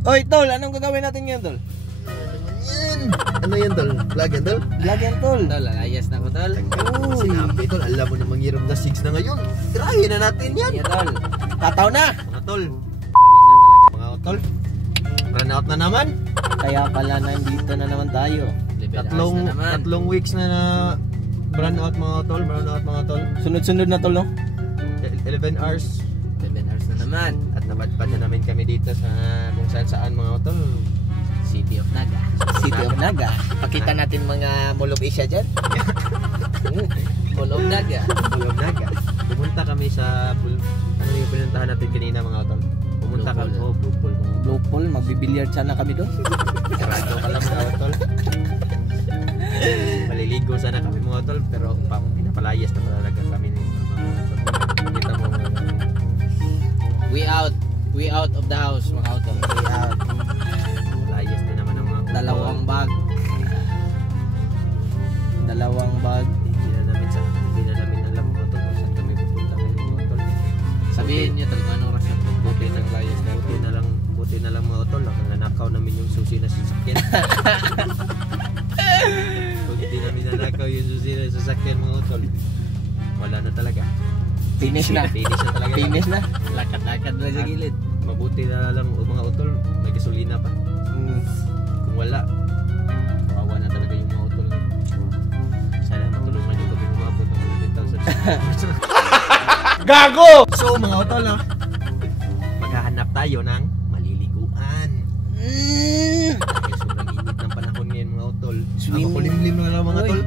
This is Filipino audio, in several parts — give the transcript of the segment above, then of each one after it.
Oy, tol, anong gagawin natin ngayon, tol? Ano yan, tol? Vlog yan, tol? Vlog yan, tol. Tol, ayos na ko, tol. Sinabi, tol. Alam mo na manghiram na 6 na ngayon. Tirahin na natin yan. Iya, tol. Tataw na. Mga tol. Pangit na talaga mga tol. Run out na naman. Kaya pala nandito na naman tayo. Tatlong weeks na run out mga tol. Run out mga tol. Sunod-sunod na, tol, no? 11 hours. 11 hours na naman. At napadpad na namin kami dito sa kung saan mga tol. City of Naga. City of Naga. Pakita natin mga Mall of Asia dyan. Mall of Naga. Bulog Naga. Pumunta kami sa ano yung pinuntahan natin kanina mga tol. Pumunta kami Blue Pool. Blue Pool, magbibilyard sana kami doon. Sarado ka lang mga tol. Maliligo sana kami mga tol. Pero pinapalayas na talaga kami ni mga tol. Kita mo We out of the house, mga tol. We out. malayas na naman ang mga Dalawang bag. Hindi na namin alam mga tol kung saan kami pupunta mga tol. Sabihin niyo, tol, kung anong rasyon. Buti na lang mga tol. Nanakaw namin yung susi na sasakyan. Kung hindi namin nanakaw yung susi na sasakyan mga tol, wala na talaga. Finish na. Talaga. Finish na. Lakad-lakad na sa gilid. Mabuti na lang mga utol, may gasolina pa. Kung wala, kawawa na talaga yung mga utol. Sana matulungan nyo kami umabot ng 100,000. Gago! So mga utol, maghahanap tayo ng maliliguan. Kasi sobrang init ng panahon ngayon mga utol. Makulimlim na lang mga utol.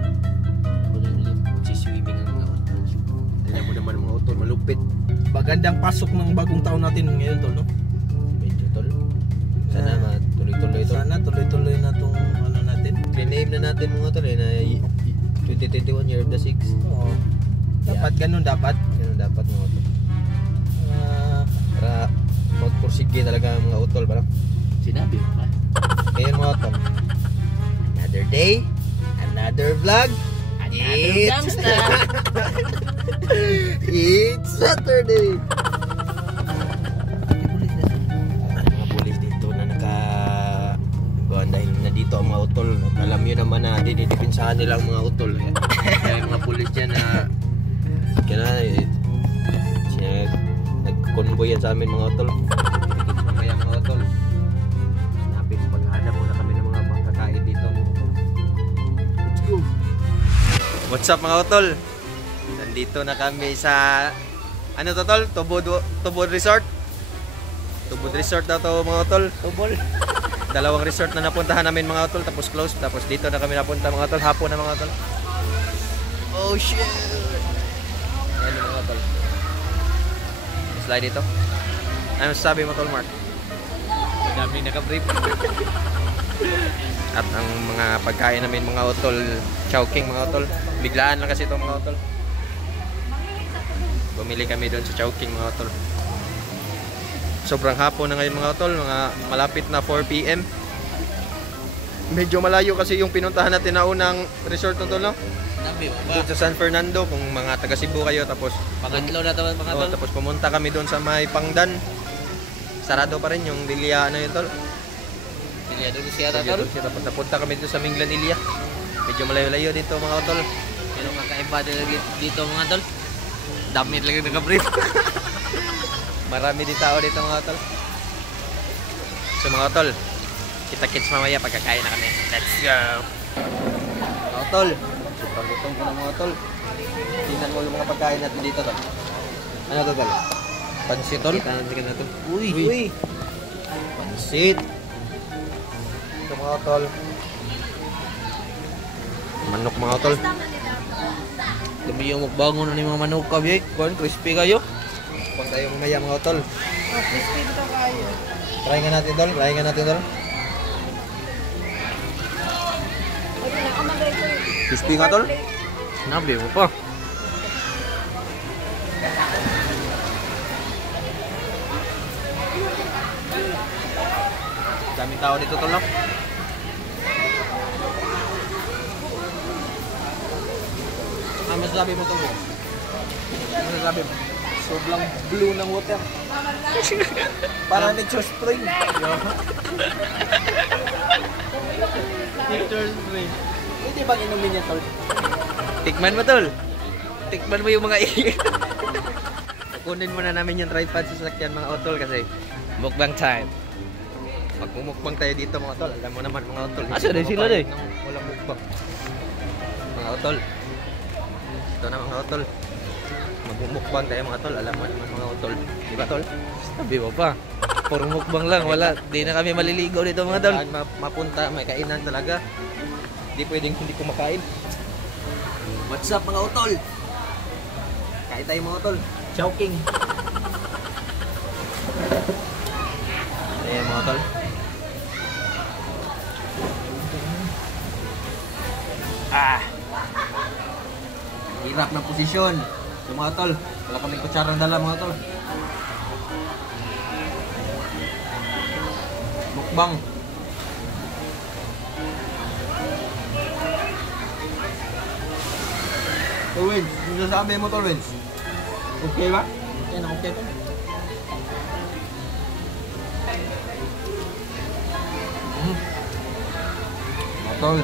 Magsiswimming ang mga utol. Alam mo naman mga utol, malupit. Magandang pasok ng bagong taon natin ngayon, tol, no? Medyo tol. Sana tuloy-tuloy tol. Sana tuloy-tuloy na tong ano natin. Rename na natin mga tol na 2021 year of the 6. Oo. Dapat ganun, dapat. Ganun dapat mga utol. Para magpursige talaga ang mga utol parang. Sinabi mo ba? Ngayon mga utol. Another day, another vlog. Another gangsta. It's Saturday. Mga pulis dito na nakakuan dahil na dito ang mga utol. Alam nyo naman na dinidipinsahan nila ang mga utol. Kaya yung mga pulis dyan na nag-convoy yan sa amin mga utol. Kaya mga utol, hanapin, paghanap muna kami ng mga pangkakain dito. Let's go! What's up mga utol? Nandito na kami sa ano to tol? Tubod Resort. Tubod Resort daw to mga utol. Tubol. Dalawang resort na napuntahan namin mga utol tapos close. Tapos dito na kami napunta mga utol. Hapon na mga utol. Oh shit! Ayan yung mga utol. Slide dito. Ano sabi mo tol Mark? Dami naka-brief. At ang mga pagkain namin mga utol, Chowking mga utol. Biglaan lang kasi ito mga utol. Bumili kami doon sa Chowking mga utol. Sobrang hapon na ngayon mga utol, mga malapit na 4 PM. Medyo malayo kasi yung pinuntahan natin na unang resort na to, no? Sinabi mo ba? Doon sa San Fernando, kung mga taga Cebu kayo, tapos Pangatlo na to mga tol. tapos pumunta kami doon sa may Pangdan. Sarado pa rin yung Lilia na yun tol. Hindi doon siya tol. Tapos napunta kami dito sa Minglan Ilia. Medyo malayo-layo dito mga utol. Pero kakaiba dito mga tol. Dami talaga naka-brief. Marami din tao dito mga utol. So mga utol, kita-kits mamaya pagkakain na kami. Let's go! Mga utol, sobrang gutom ko na mga utol. Tingnan mo yung mga pagkain natin dito tol. Ano to tol? Pansit tol? Kita natin na to. Uy. Pansit. Ito mga utol. Manok mga utol. Dami yung magbangon na ni mga manok ka, biyay. Kuan, crispy kayo. Pag tayo mamaya mga utol. Crispy dito kayo. Try nga natin tol. Crispy nga tol. Sinabi mo pa. Daming tao dito tol. Ano masasabi mo tol? Ano masasabi mo? Sobrang blue ng water. Para nature spring. Pictures, pre. Hindi bang inumin niya, tol? Tikman mo, tol. Tikman mo yung mga kunin muna namin yung tripod sa sasakyan mga otol kasi mukbang time. Magmumukbang tayo dito mga otol. Alam mo naman mga otol. Asa rin sila kumakain ng walang mukbang. Mga otol. Ito na mga otol. Magmumukbang tayo mga otol. Alam mo naman mga otol. Di ba tol? Sabi mo pa. Puro mukbang lang. Wala. Di na kami maliligaw dito mga tol. Saan mapunta, may kainan talaga. Hindi pwedeng hindi kumakain. What's up mga utol? Kain tayo mga utol. Choking. Ayan mga utol. Hirap ng posisyon. So mga utol, wala kaming kutsarang dala mga utol. Mukbang. Tol Wins, yung sabi mo Tol Wins. Okay ba? Yan, okay pa. Tol.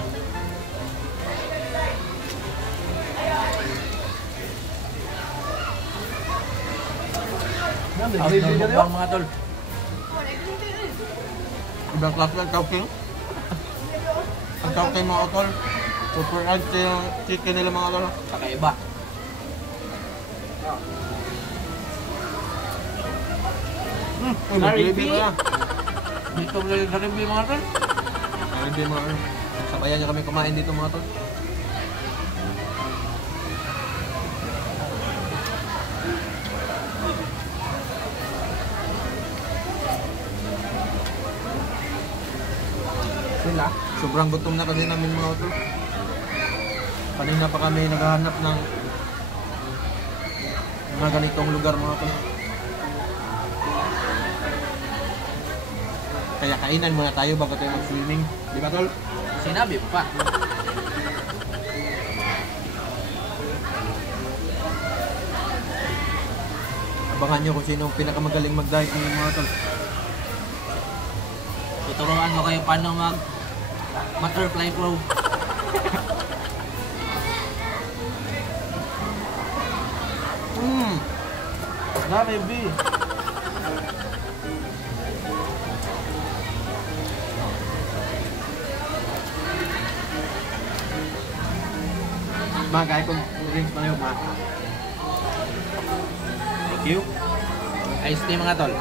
Mukbang mga tol. Ibang klase ng chowking. Ang chowking mga utol. Super ranch yung chicken nila mga utol. Kakaiba. Gravy pa yan. Dito lang sa review mga tol. Gravy mga utol. Sabayan niyo kami kumain dito mga utol. Sila, sobrang gutom na kasi namin mga utol. Kanina pa kami naghahanap ng mga ganitong lugar mga utol. Kaya kainan muna tayo bago tayo mag-swimming. Di ba tol? Sinabi mo pa. Abangan nyo kung sino ang pinakamagaling mag-dive ng mga tol. Tuturuan ko kayo paano butterfly flow. Grabe, B. Ma, kaya kong drinks pa ngayon, ma. Thank you. Ice tea mga tol.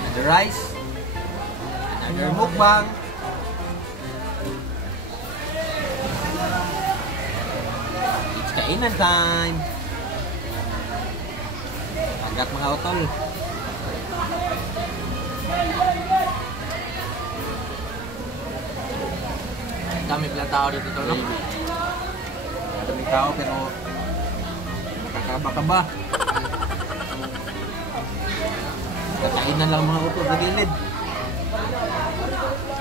Another rice. Another mukbang. It's kainan time. Agad mga utol. Dami pala tao dito tol. No? Madaming tao pero nakakaba-kaba. Kakainan lang mga utol sa gilid.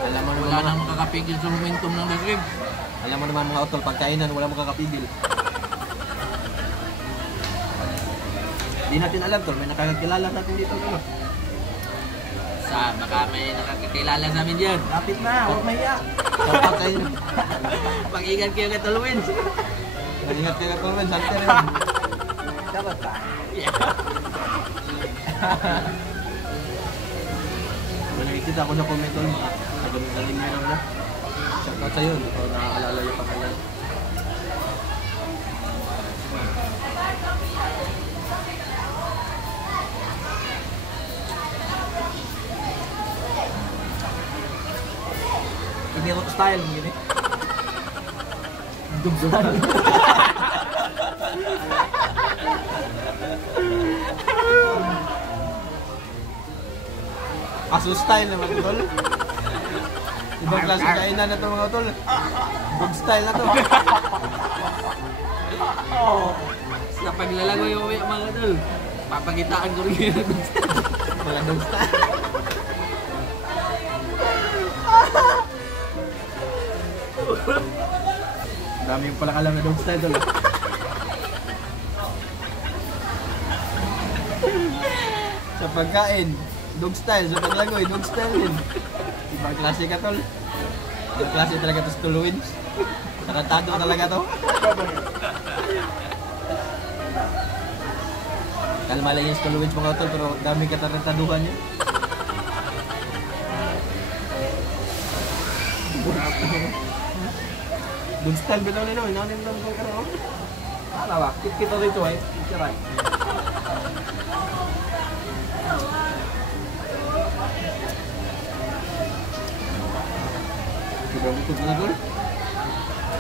Alam mo Wala naman, nang makakapigil sa momentum ng dasig. alam mo naman mga utol, pagkainan wala makakapigil. Hindi natin alam tol, may nakakakilala sa atin dito tol. Baka may nakakakilala sa amin dyan. Lapit na, huwag mahiya. Shout sa inyo. Pag-ingat kayo kay Tol Wins. Ingat kayo tol, man, salte rin. Dapat ba? Kung nakikita ako sa comment tol, mga nagaling mo lang na. Shout out sa'yo, hindi ko nakaalala yung pangalan. Hindi ako style, yun eh. Dugsulan. Aso style naman tol. Ibang klase kainan na ito mga tol. Dog style na to. Sa paglalagoy uwi mga tol. Papakitaan ko rin yung Mga dog style. Dami yung pala alam na dog style tol. Sa pagkain, dog style. Sa paglangoy, dog style din. Ibang klase ka, tol. Ibang klase talaga to sa tuluin. Tarantado talaga to. Kalma lang yung tuluin mga tol, pero dami katarantaduhan niya. Dog style bitaw nila, inanin lang ko karon. Ala ba? Kita dito ay. Try. Ibang ito na tol.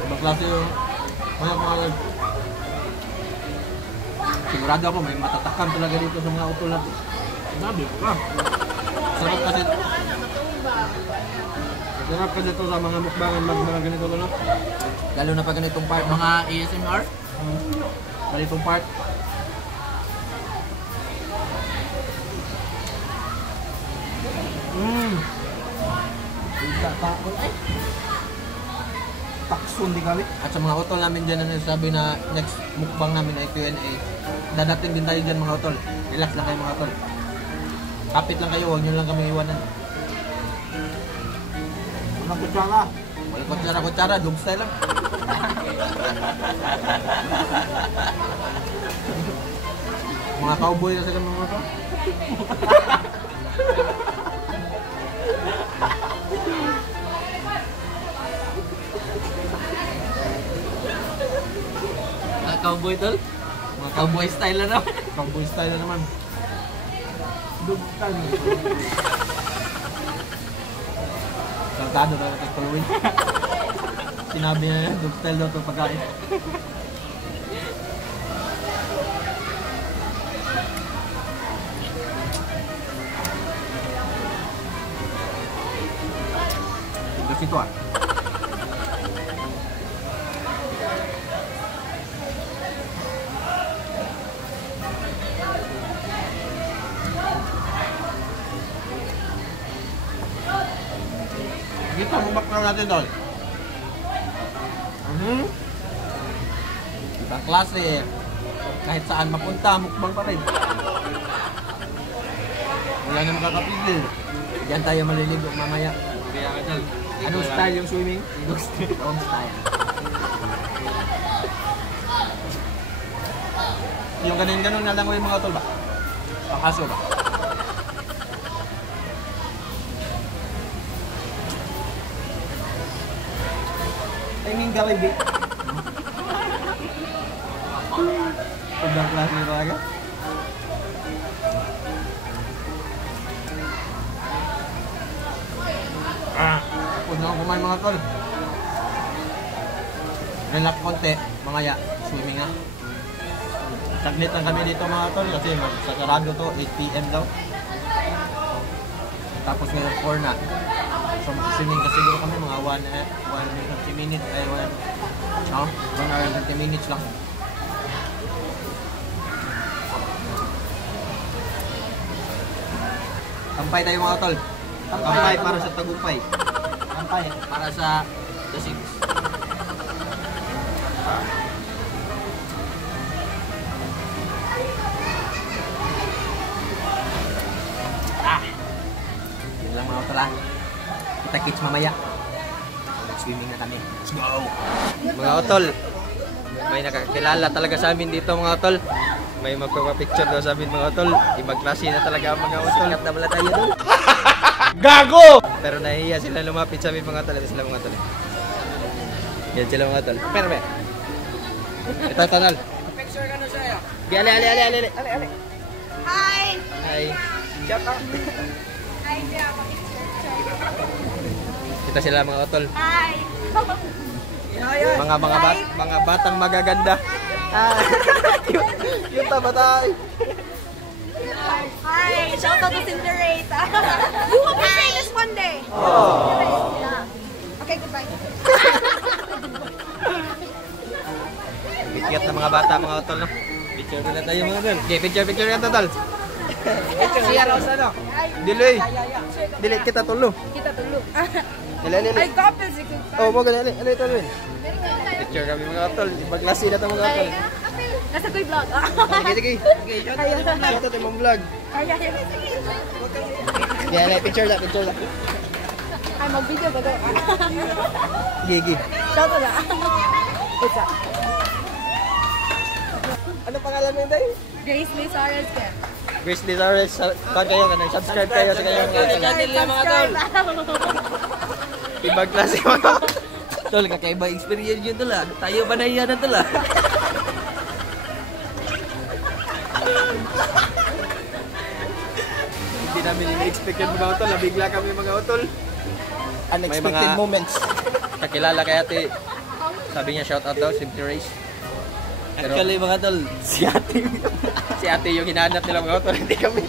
Ibang klase yung mga sigurado ako may matatakan talaga dito sa mga utol natin. Sabi ko ka. Sarap kasi. Sarap kasi ito sa mga mukbangan mga ganito no? Lalo na pag ganitong part. Mga ASMR? Ganitong part. Taksun di kami. At sa mga utol namin dyan na sabi na next mukbang namin ay Q&A. Dadating din tayo dyan mga utol. Relax lang kayo mga utol. Kapit lang kayo, huwag nyo lang kami iwanan. Walang kutsara. Walang kutsara, dog style lang. Mga cowboy na sa ganun mga utol. Cowboy tol? Mga cowboy style na naman. Cowboy style na naman. Dog style. Saltado na ito paluin. Sinabi na yan, dog style daw ito pagkain. Tigas ito ah. Kita mukbang natin doon. Ibang klase. Kahit saan mapunta, mukbang pa rin. Wala na makakapigil. Diyan tayo maliligo mamaya. Kaya ka tol. Anong style yung swimming? Dog style. Yung ganun-ganun na lang ko yung mga tol ba? Pakaso ba? Tingin ka rin, Ibang klase nito talaga. Tapos na akong kumain mga tol. Relax konti, mga ya, swimming nga. Saglit lang kami dito mga tol kasi sa sarado to, 8 PM daw. Tapos ngayon 4 na. So mag-swimming kasi siguro kami mga 1 minute, 1 hour and 20 minutes lang. Tampay tayo mga tol. Tampay para sa tagumpay. Tampay para sa The Sims. Yun lang mga tol ah. Kita kits mamaya. Swimming na kami. Let's go! Mga utol, may nakakilala talaga sa amin dito mga utol. May magpapapicture daw sa amin mga utol. Ibang klase na talaga ang mga utol. Sikat na pala tayo doon. Gago! Pero nahihiya sila lumapit sa amin mga utol. Ito sila mga utol. Yan sila mga utol. Pero be. Ito tanol. Picture ka na siya. Ali. Hi! Hi. Shout out. Hi, siya ako picture. Kita sila mga utol. Hi! Mga batang magaganda. Yung tabatay. Hi! Shout out to Cinderella. You will be famous one day. Okay, goodbye. Bigyan na mga bata, mga utol, no? Picture na tayo mga utol. Okay, picture yan, totol. Siya raw sa ano? Dili kita tulo. Kita tulog. Ali. Ay, couple si Kuya. Oh, mo ganyan. Ali, tol. Picture kami mga utol. Ibang klase na ito mga utol. Nasa ko yung vlog. Sige. Okay, shout out imong vlog. Ay. Yeah, picture lang. Ay, mag-video ba daw? Gigi. Shout out na. Isa. Ano pangalan mo yun? Grace Lee Suarez ka. Grace Lizares, subscribe kayo sa kanyang Channel yung mga tol. ibang klase mga Tol, kakaiba experience yun tol ah. Tayo ba na iyan tol ah? Hindi namin ini-expect yung mga utol. Nabigla kami mga utol. unexpected mga- moments. Kakilala kay ate. Sabi niya shout out daw, Simply Race. Pero Actually mga tol, si ate. Si ate yung hinahanap nila mga utol, hindi kami.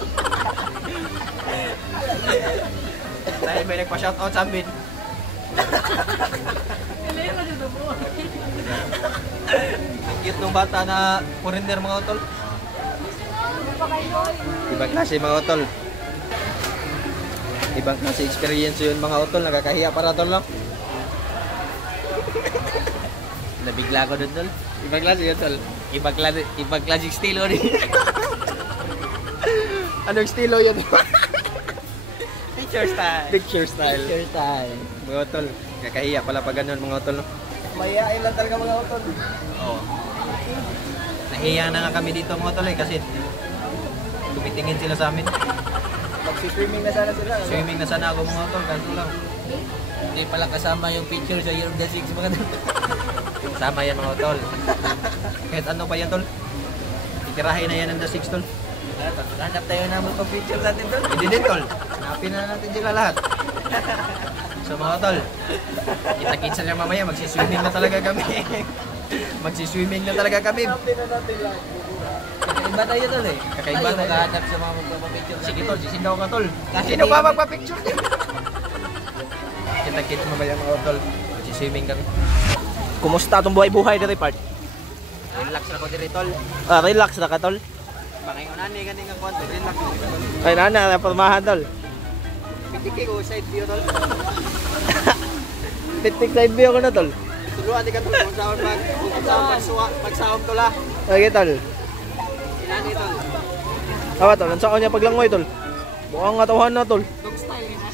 Dahil may nagpa-shout out sa amin. Ang cute ng bata na foreigner mga utol. Ibang klase mga utol. Ibang klase experience yun mga utol. Nakakahiya para tol lang. nabigla ko dun tol. Ibang klase yun tol. Ibang klase estilo rin. Anong estilo yun? Picture style. Picture style. Picture time. Mga utol. Kakahiya pala pag ganun mga utol. No? Mayayain lang talaga mga utol. Oo. Nahiya na nga kami dito mga utol kasi tumitingin sila sa amin. Magsi-swimming na sana sila. Swimming na sana ako mga utol. Kaso lang. Hindi pala kasama yung picture sa Year of the Six mga tol. Sama yan mga utol. Kahit ano pa yan tol. Itirahin na yan ng the 6 tol. Hanap tayo naman pa picture natin tol. Hindi din tol. Hanapin na natin sila lahat. So mga tol, kita-kitsa niya mamaya, magsiswimming na talaga kami. Magsiswimming na talaga kami. Kakaiba tayo tol eh. Kakaiba tayo. Maghahanap sa mga magpapapicture natin. Sige tol, sisindaw ka tol. Kasi Sino di- ba magpa-picture niya? Kita-kitsa mamaya mga tol. Magsiswimming kami. Kumusta itong buhay-buhay dito, part? Relax na ko diri tol. Relax na ka, tol. Pangingunan ni ganing ang kwanto, relax na ko tol. Ay, nana, napamahan, tol. Pitiki ko side view tol. Pitik side view ko na, tol. Tuluan di ka tol kung saan magsawam tol ha. Okay, tol. Inani tol. Awa, tol. Ang saan niya paglangoy, tol? Mukhang ngatawahan na, tol. Dog style ni na.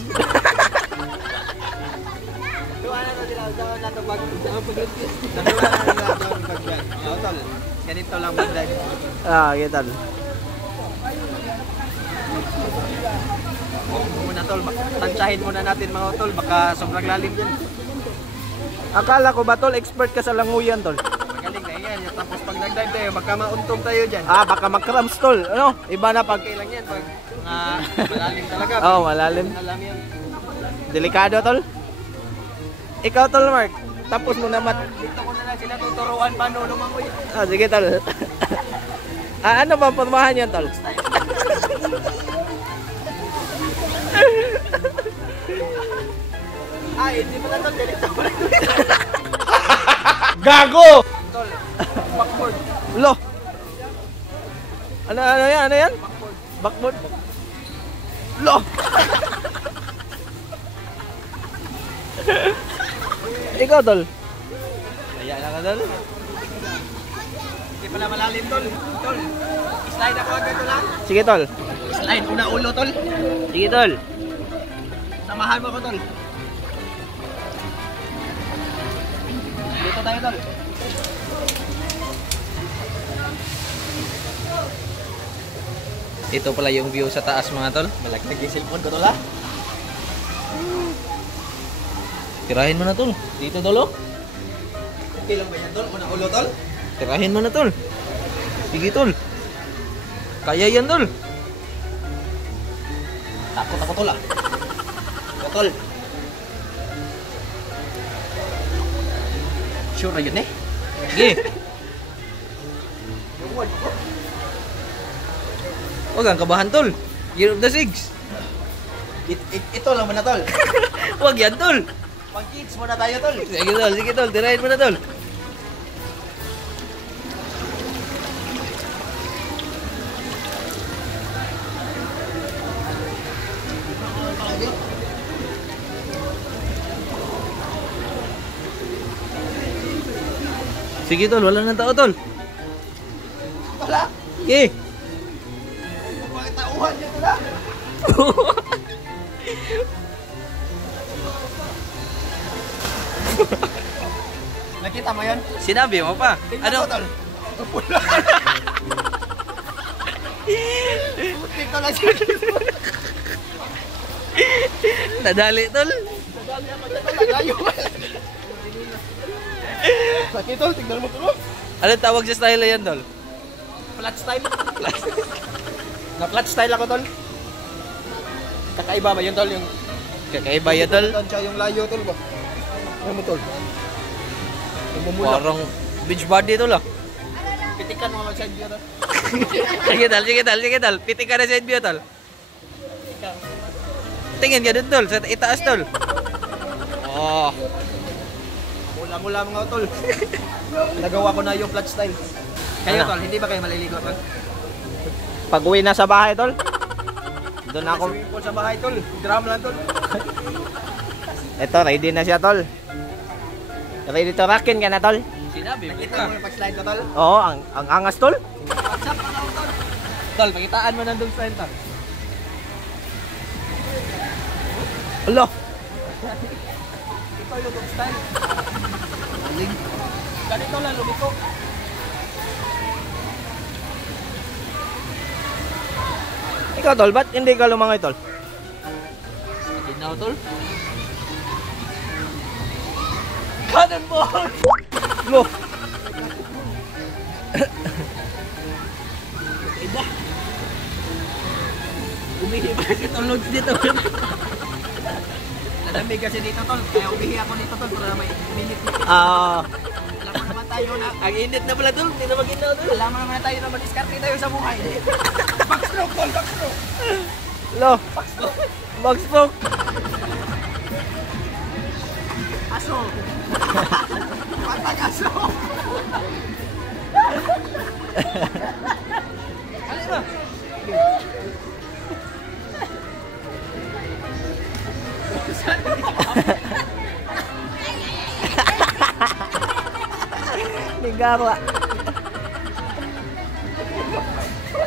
Tuwa na to sila sa nato pag-lumpis. Tuwa na sila sa pag-vlog. Oo tol. Ganito lang mag-vlog. Okay, tol. Muna tol, tansyahin muna natin mga tol, baka sobrang lalim din. Akala ko ba, tol, expert ka sa languyan, tol? Magaling na yan. Tapos pag nag-dive tayo, baka mauntong tayo dyan. Baka mag-cramps, tol. Ano? Iba na pag... Okay lang yan pag malalim talaga. Oo, malalim. Alam yan. Delikado, tol. Ikaw, tol, Mark. Tapos mo na Dito ko na lang sila tuturuan paano lumangoy. sige, tol. Ano ba pormahan yan, tol? Ay, hindi mo na tol. Delete ako na. Gago! Tol, backboard. Lo! Ano yan? Ano yan? Backboard. Lo! Ikaw, tol. Kaya na ka tol. Hindi pala malalim tol. Tol, slide ako agad lang. Sige, tol. Slide una ulo tol. Sige, tol. Samahan mo ko tol. Dito tayo tol. Ito pala yung view sa taas mga tol. Malaki yung cellphone ko tol ha. Tirahin mo na tol. Dito tol oh. Okay lang ba yan tol? Una ulo tol. Tirahin mo na tol. Sige tol. Kaya yan tol. Takot ako tol ah. Ito tol. Sure na yun eh. Sige. Huwag kang kabahan tol. Year of the Six. Ito lang muna tol. Huwag yan tol. Pag kids muna tayo tol. Sige tol, sige tol. Tirahin mo na tol. Sige tol, wala nang tao tol. Okay. Tauhan niya ito na. Nakita mo yan? Sinabi mo pa. Ano? Pula. Puti ka lang siya. Nadali, tol. Layo. Sakit tol, tignan mo tol. Ano tawag sa style na yan, tol? Flat style. Na flat style ako tol. Kakaiba ba yun tol? Yung Kakaiba yan, tol. tansya yung layo tol ba? Ano mo tol? Yung mumula. Parang beach body, tol, ah. Pitikan mo mag-side view tol. Sige, tol. Sige, tol. Sige, tol. Pitik ka na sa view, tol. Tingin ka dun, tol. Sa itaas, tol. Oh. Mula-mula mga tol. Nagawa ko na yung flat style. Kayo Ano? tol, hindi ba kayo maliligo tol? Pag uwi na sa bahay, tol. Doon ako. Swimming pool sa bahay tol. Gram lang tol. Ito, ready na siya, tol. Ready to rockin ka na, tol. Sinabi mo. Nakita mo yung pag-slide ko tol? Oo, ang angas, tol. What's up mga tol? Tol, pakitaan mo nandun style, tol. Alo. Ito yung dog style. Ganito lang lumiko. Ikaw, tol, ba't hindi ka lumangoy, tol? Tignan mo tol. Cannonball! Lo. Iba. Umihi pa kasi tol loads dito. Nalamig kasi dito tol. Kaya umihi ako dito tol para may minute. Alam mo naman tayo na. Ang init na pala, tol. Hindi na maginaw, tol. Alam mo naman tayo na mag-discarte tayo sa buhay. Backstroke tol, backstroke. Lo. Backstroke. Aso. Patag aso. Ano ba? Nigara.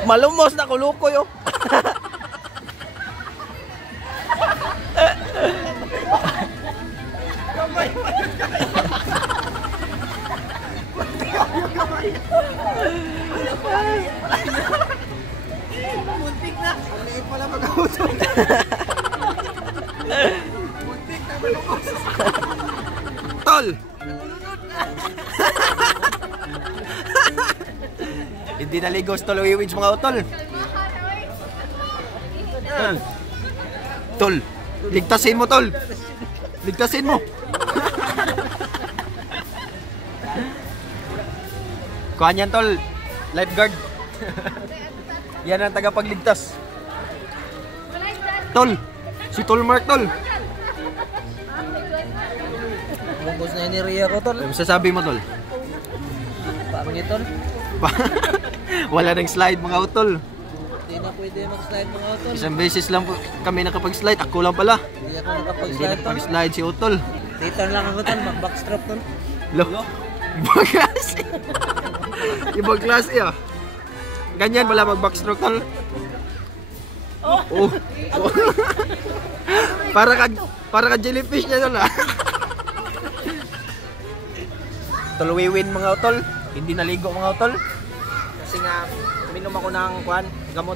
Malumos na kulukoy, oh. Muntik na. Ang liit pala mag-auto. Muntik na malukos. Tol! Hindi naligos tol wiwins mga utol. Tol, ligtasin mo tol. Ligtasin mo. Kuhan yan tol, lifeguard. Yan ang tagapagligtas. Tol, si Tol Mark tol. Bungkus na yung Ria ko, tol. Ano masasabi mo tol? Paano niyo, tol? Wala nang slide mga utol. Hindi na pwede mag-slide mga utol. Isang beses lang po kami nakapag-slide. Ako lang pala. Hindi ako Hindi nakapag-slide, tol. nakapag-slide si utol. Dito lang ako, tol. Mag-backstroke, tol. Lo? Ibang klase. Ibang klase ah. Ganyan wala mag-backstroke tol. Oh. para ka jellyfish niya tol ah. Tuluwiwin mga utol. Hindi naligo mga utol. Kasi nga uminom ako ng kuan, gamot.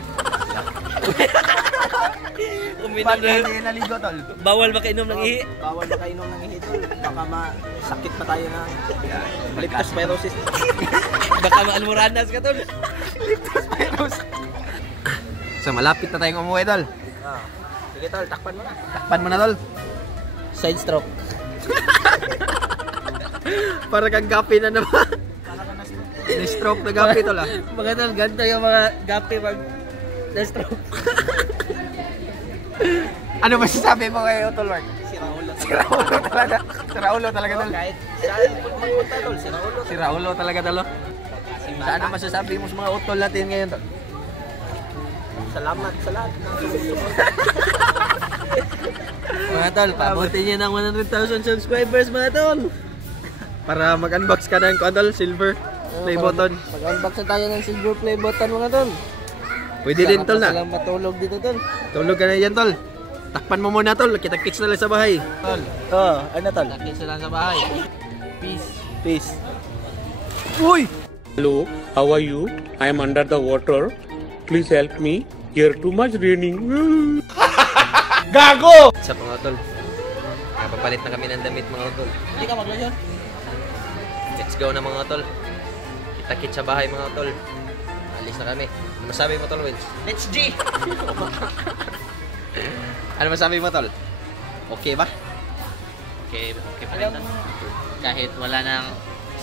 Uminom Bakit na. hindi naligo tol? Bawal makainom ng ihi. Bawal ba kainom ng ihi tol? Baka masakit pa tayo ng leptospirosis. Baka maalmoranas ka, tol. Leptospirosis. So malapit na tayong umuwi tol. Sige tol, takpan mo na. Takpan mo na tol. Side stroke. Para kang gapi na naman. Na-stroke na gapi tol ah. Mga tol, ganito yung mga gapi pag na-stroke. Ano masasabi mo kay Utol Mark? Siraulo talaga. Siraulo talaga tol. Kahit saan magpunta, tol. Si Raulo. Siraulo talaga tol. Sa ano masasabi mo sa mga utol natin ngayon tol? Salamat sa lahat ng sumusunod. Mga tol, pabuti niyo ng 100,000 subscribers mga tol. Para mag-unbox ka ng tol, silver. Play button. Mag-unbox na tayo ng silver play button mga tol. Pwede din tol na. Sarap matulog dito tol. Tulog ka na yan tol. Takpan mo muna tol. Kita-kits na lang sa bahay. Tol. Oh, ano tol? Nakit sila sa bahay. Peace. Peace. Uy! Hello, how are you? I am under the water. Please help me. Here too much raining. Gago! Sa mga tol. Napapalit na kami ng damit mga tol. Hindi ka maglasyon. Let's go na mga tol. Kita-kit sa bahay mga tol. Alis na kami. Ano masabi mo tol, Wins? Let's G! Ano masabi mo tol? Okay ba? Okay pa rin tol. Kahit wala nang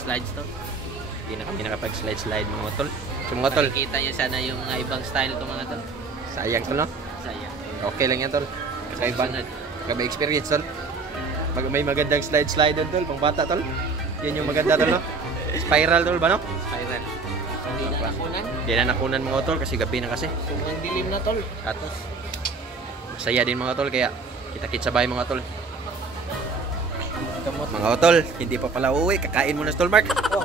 slides to. Hindi na kami nakapag-slide mga tol. So mga tol, Makikita nyo sana yung mga ibang style to mga tol. sayang tol no? Sayang. Okay lang yan tol. Kakaiba. Susunod. Kakaiba experience tol. May magandang slide doon tol, pang bata tol. Yan yung maganda tol no? Spiral tol ba no? Spiral. Hindi na nakunan. Hindi na nakunan mga tol kasi gabi na kasi. Sobrang dilim na tol. At masaya din mga tol kaya kita-kits sa bahay mga tol. Mga tol, hindi pa pala uuwi. Kakain muna sa tol Mark. Oh.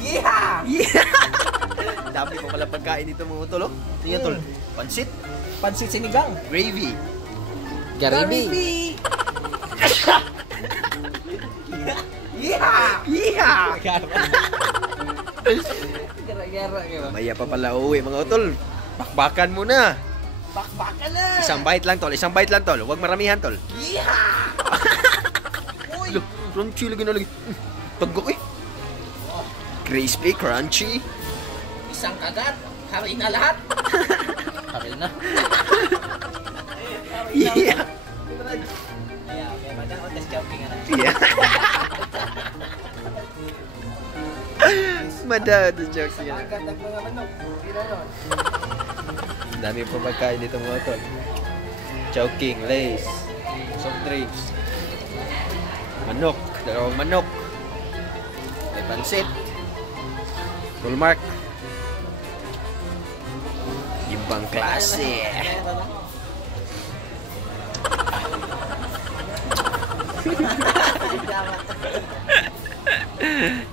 Yeah! Yeah! Dami pa pala pagkain dito mga tol. Oh. Tingnan tol. Pansit. Pansit sinigang. Gravy. Garibi. Yeah! Yeah! Gara-gara kayo. Maya pa pala uuwi mga tol. Bakbakan muna. Bakbakan na. Isang bite lang tol. Isang bite lang tol. Huwag maramihan tol. Yeah! Uy! Crunchy lagi na lagi. Tagok eh. Crispy, crunchy. Isang kagat. Hari na lahat. Hari na. Yeah. Yeah, okay. Madang o test joking na. Yeah. Madad the jokes yan. Kagat ang mga manok. Ginanon. Dami pa pagkain dito mga tol. Chowking, lace, soft drinks. Manok, dalawang manok. May pansit. Full mark. Ibang klase.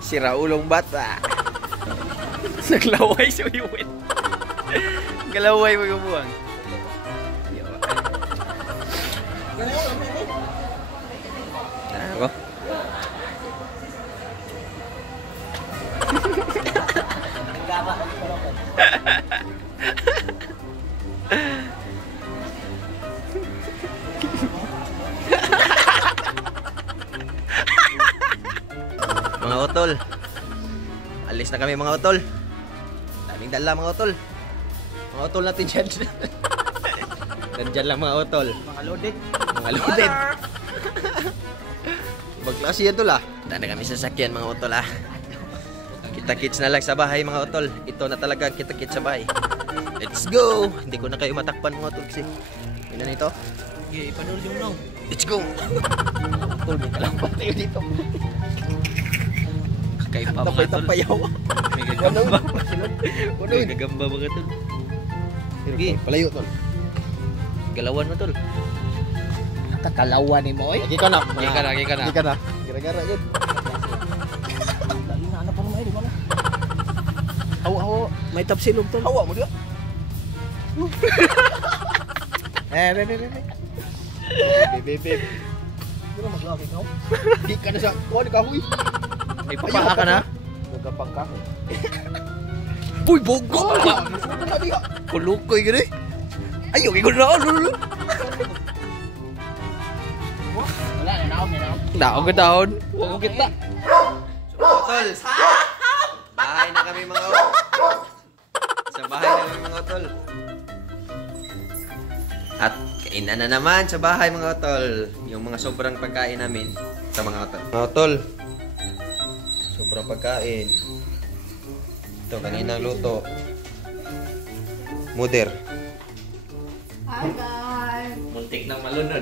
Sira ulong bata. Naglaway si Wiwit. Galaway mo yung buwang. Ako? Mga utol. Alis na kami mga utol. Daming dala mga utol. Mga utol natin dyan. Nandyan lang mga utol. Mga loaded. Mga loaded. Magklase yan tol ah. Tanda kami sa sakyan mga utol ah. Kita-kits na lang sa bahay mga utol. Ito na talaga ang kita-kits sa bahay. Let's go! Hindi ko na kayo matakpan mga utol kasi yun na nito. Okay, panood yung nong. Let's go! Utol, may kalampang tayo dito. Kakaiba mga tol. Tapay-tapayaw. May gagamba. May gagamba mga tol. Sige, palayo tol. Galawan mo tol. Kakalawa ni mo oy. Lagi ka na. Lagi ka na, lagi ka na. Lagi ka na. Gara-gara yun. Dali na ano pa naman di ba na? Awa. May tapsilog tol. Awa mo dia. Bebe. Di ba maglaki ka? Di ka na sa kuha ni kahoy. May papa ka na? Nagapang kahoy. Uy, bogo! Kulukoy gini. Ayo, gigol na ako. Wala na naon, naon. Daon ka daon. Huwag ko kita. Tol. Bahay na kami mga utol. Sa bahay na kami mga utol. At kainan na naman sa bahay mga utol. Yung mga sobrang pagkain namin sa mga utol. Mga utol. Sobrang pagkain. Ito, kaninang luto. Muder. Hi guys. Muntik nang malunod.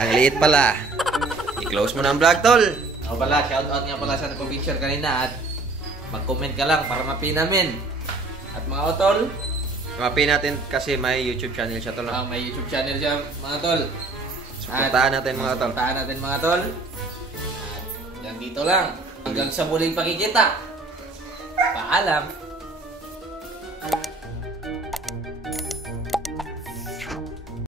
Ang liit pala. I-close mo na ang vlog, tol. Ako pala, shoutout nga pala sa nagpa-picture kanina at mag-comment ka lang para mapin namin. At mga utol, Mapin natin kasi may YouTube channel siya, tol. may YouTube channel siya mga tol. Suportahan natin mga tol. Suportahan natin mga tol. dito lang. Hanggang sa muling pakikita. Paalam.